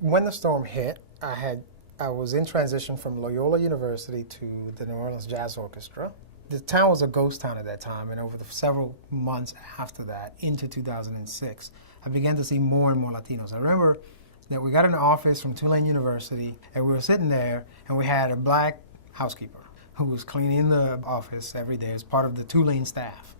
When the storm hit, I was in transition from Loyola University to the New Orleans Jazz Orchestra. The town was a ghost town at that time, and over the several months after that, into 2006, I began to see more and more Latinos. I remember that we got in the office from Tulane University, and we were sitting there, and we had a black housekeeper who was cleaning the office every day as part of the Tulane staff.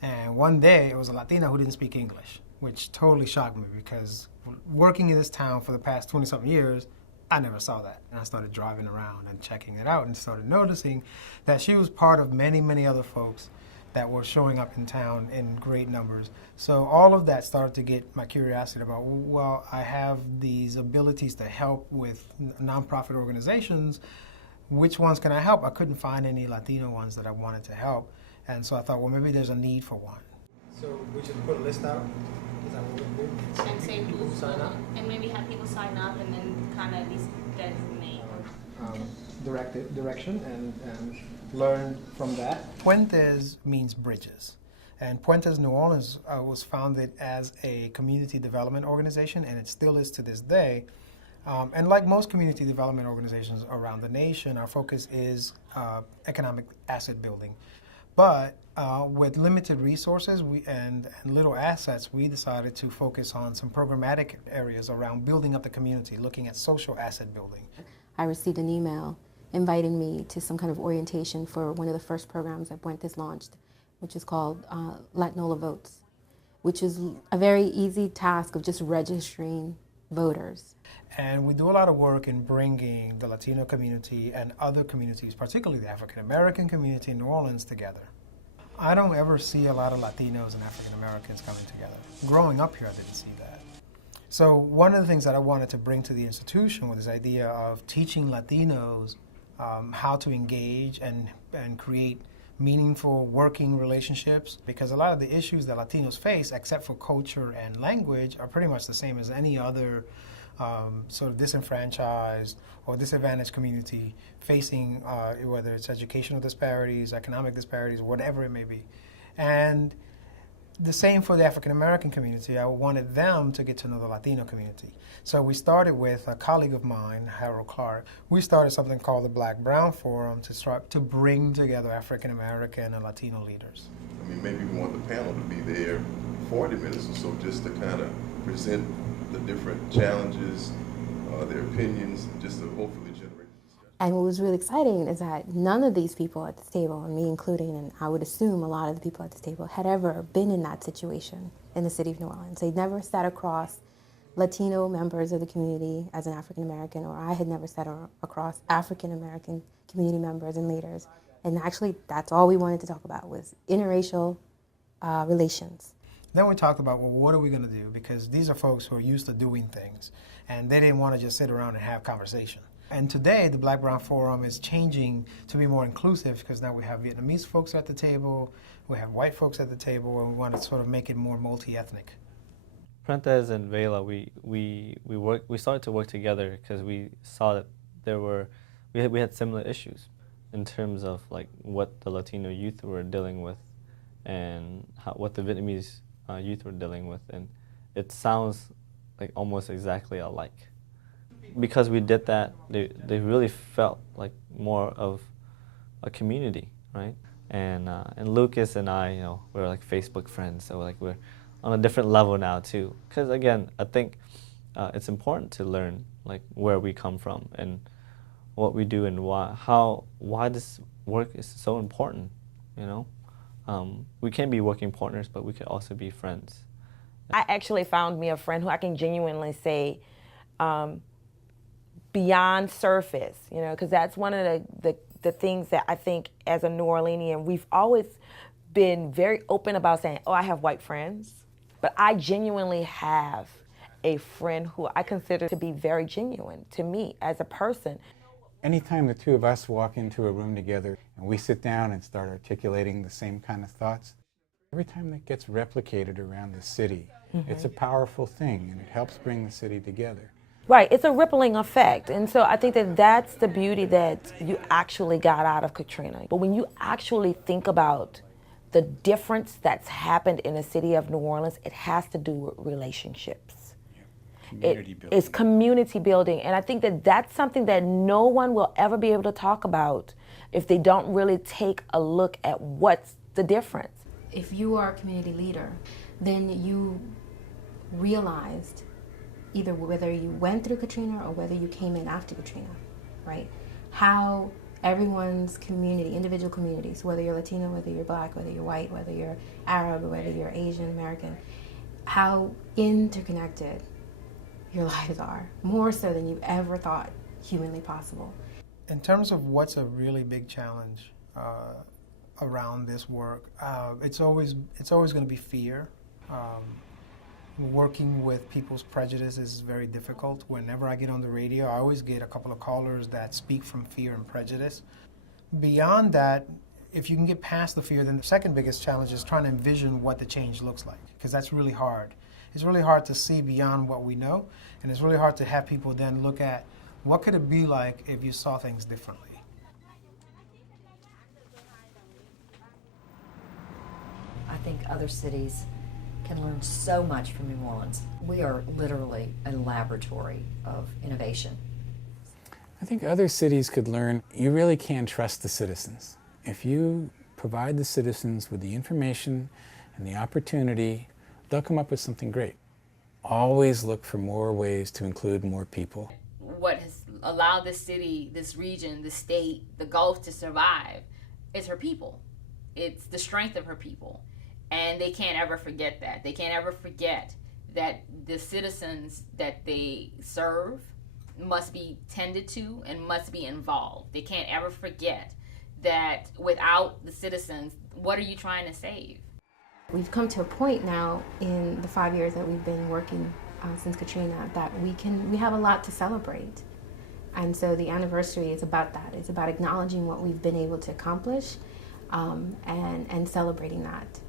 And one day, it was a Latina who didn't speak English, which totally shocked me because working in this town for the past 20-something years, I never saw that. And I started driving around and checking it out and started noticing that she was part of many, many other folks that were showing up in town in great numbers. So all of that started to get my curiosity about, well, I have these abilities to help with nonprofit organizations. Which ones can I help? I couldn't find any Latino ones that I wanted to help. And so I thought, well, maybe there's a need for one. So we just put a list out? Is that what we do? And say who sign up? And maybe have people sign up and then kind of at least designate. Direction and learn from that. Puentes means bridges. And Puentes New Orleans was founded as a community development organization, and it still is to this day. And like most community development organizations around the nation, our focus is economic asset building. But with limited resources and little assets, we decided to focus on some programmatic areas around building up the community, looking at social asset building. I received an email inviting me to some kind of orientation for one of the first programs that Puentes launched, which is called Latinola Votes, which is a very easy task of just registering voters. And we do a lot of work in bringing the Latino community and other communities, particularly the African American community in New Orleans, together. I don't ever see a lot of Latinos and African Americans coming together. Growing up here, I didn't see that. So one of the things that I wanted to bring to the institution was this idea of teaching Latinos how to engage and create meaningful working relationships, because a lot of the issues that Latinos face, except for culture and language, are pretty much the same as any other sort of disenfranchised or disadvantaged community facing whether it's educational disparities, economic disparities, whatever it may be. And the same for the African American community. I wanted them to get to know the Latino community. So we started with a colleague of mine, Harold Clark. We started something called the Black-Brown Forum to start to bring together African American and Latino leaders. I mean, maybe we want the panel to be there 40 minutes or so just to kind of present the different challenges, their opinions, just to hopefully generate. And what was really exciting is that none of these people at this table, and me including, and I would assume a lot of the people at this table, had ever been in that situation in the city of New Orleans. They'd never sat across Latino members of the community as an African American, or I had never sat across African American community members and leaders. And actually, that's all we wanted to talk about was interracial relations. Then we talked about, well, what are we going to do? Because these are folks who are used to doing things, and they didn't want to just sit around and have conversation. And today, the Black-Brown Forum is changing to be more inclusive, because now we have Vietnamese folks at the table, we have white folks at the table, and we want to sort of make it more multi-ethnic. Puentes and Vela, we started to work together because we saw that we had similar issues in terms of like what the Latino youth were dealing with and what the Vietnamese youth were dealing with, and it sounds like almost exactly alike. Because we did that, they really felt like more of a community, right? And Lucas and I, we're like Facebook friends, so like we're on a different level now too. Because again, I think it's important to learn like where we come from and what we do and why this work is so important. We can be working partners, but we could also be friends. I actually found me a friend who I can genuinely say beyond surface, because that's one of the things that I think as a New Orleanian, we've always been very open about saying, oh, I have white friends, but I genuinely have a friend who I consider to be very genuine to me as a person. Anytime the two of us walk into a room together and we sit down and start articulating the same kind of thoughts, every time that gets replicated around the city, it's a powerful thing, and it helps bring the city together. Right, it's a rippling effect. And so I think that that's the beauty that you actually got out of Katrina. But when you actually think about the difference that's happened in the city of New Orleans, it has to do with relationships. Community building. It's community building. And I think that that's something that no one will ever be able to talk about if they don't really take a look at what's the difference. If you are a community leader, then you realized either whether you went through Katrina or whether you came in after Katrina, right? How everyone's community, individual communities, whether you're Latino, whether you're Black, whether you're white, whether you're Arab, or whether you're Asian American, how interconnected your lives are, more so than you ever thought humanly possible. In terms of what's a really big challenge around this work, it's always going to be fear. Working with people's prejudice is very difficult. Whenever I get on the radio, I always get a couple of callers that speak from fear and prejudice. Beyond that, if you can get past the fear, then the second biggest challenge is trying to envision what the change looks like, because that's really hard. It's really hard to see beyond what we know, and it's really hard to have people then look at what could it be like if you saw things differently. I think other cities can learn so much from New Orleans. We are literally a laboratory of innovation. I think other cities could learn you really can trust the citizens. If you provide the citizens with the information and the opportunity, they'll come up with something great. Always look for more ways to include more people. What has allowed this city, this region, the state, the Gulf to survive is her people. It's the strength of her people. And they can't ever forget that. They can't ever forget that the citizens that they serve must be tended to and must be involved. They can't ever forget that without the citizens, what are you trying to save? We've come to a point now in the 5 years that we've been working since Katrina that we have a lot to celebrate. And so the anniversary is about that. It's about acknowledging what we've been able to accomplish and celebrating that.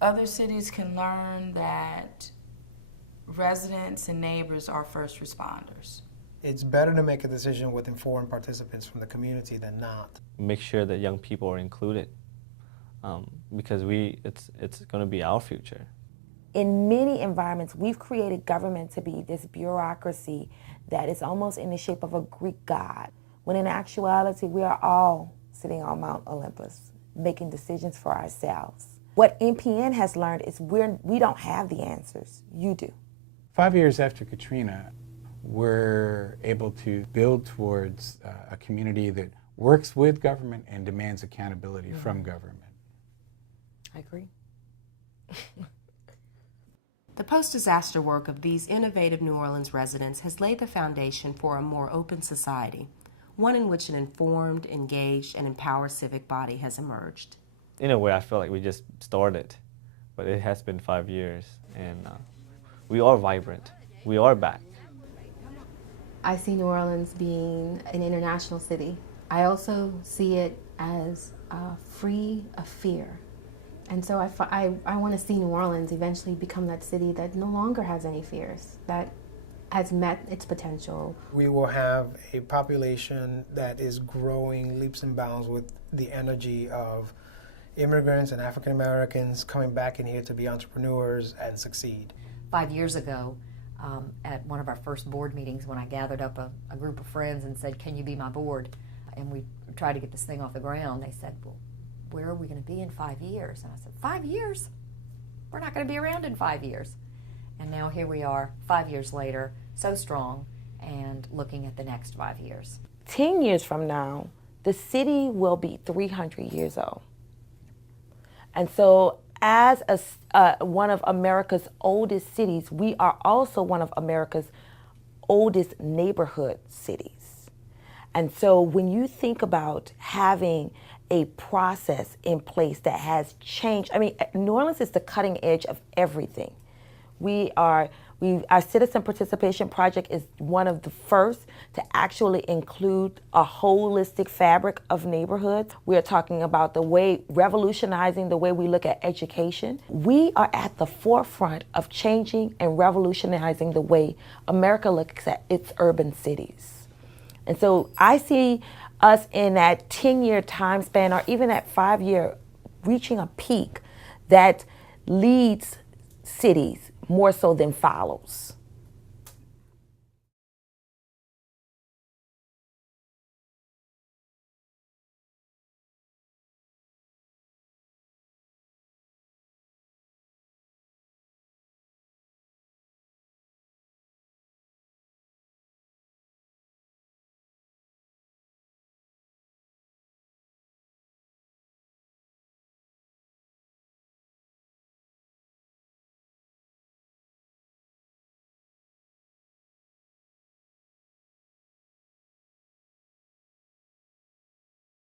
Other cities can learn that residents and neighbors are first responders. It's better to make a decision with informed participants from the community than not. Make sure that young people are included, because it's going to be our future. In many environments, we've created government to be this bureaucracy that is almost in the shape of a Greek god, when in actuality, we are all sitting on Mount Olympus, making decisions for ourselves. What NPN has learned is we don't have the answers. You do. 5 years after Katrina, we're able to build towards a community that works with government and demands accountability from government. I agree. The post-disaster work of these innovative New Orleans residents has laid the foundation for a more open society, one in which an informed, engaged, and empowered civic body has emerged. In a way, I feel like we just started, but it has been 5 years, and we are vibrant. We are back. I see New Orleans being an international city. I also see it as free of fear. And so I want to see New Orleans eventually become that city that no longer has any fears, that has met its potential. We will have a population that is growing leaps and bounds with the energy of immigrants and African Americans coming back in here to be entrepreneurs and succeed. 5 years ago, at one of our first board meetings, when I gathered up a group of friends and said, "Can you be my board?" and we tried to get this thing off the ground, they said, "Well, where are we going to be in 5 years?" And I said, 5 years? We're not going to be around in 5 years. And now here we are, 5 years later, so strong, and looking at the next 5 years. 10 years from now, the city will be 300 years old. And so as one of America's oldest cities, we are also one of America's oldest neighborhood cities. And so when you think about having a process in place that has changed, I mean, New Orleans is the cutting edge of everything. Our citizen participation project is one of the first to actually include a holistic fabric of neighborhoods. We are talking about revolutionizing the way we look at education. We are at the forefront of changing and revolutionizing the way America looks at its urban cities. And so I see us in that 10-year time span, or even that 5-year, reaching a peak that leads cities more so than follows.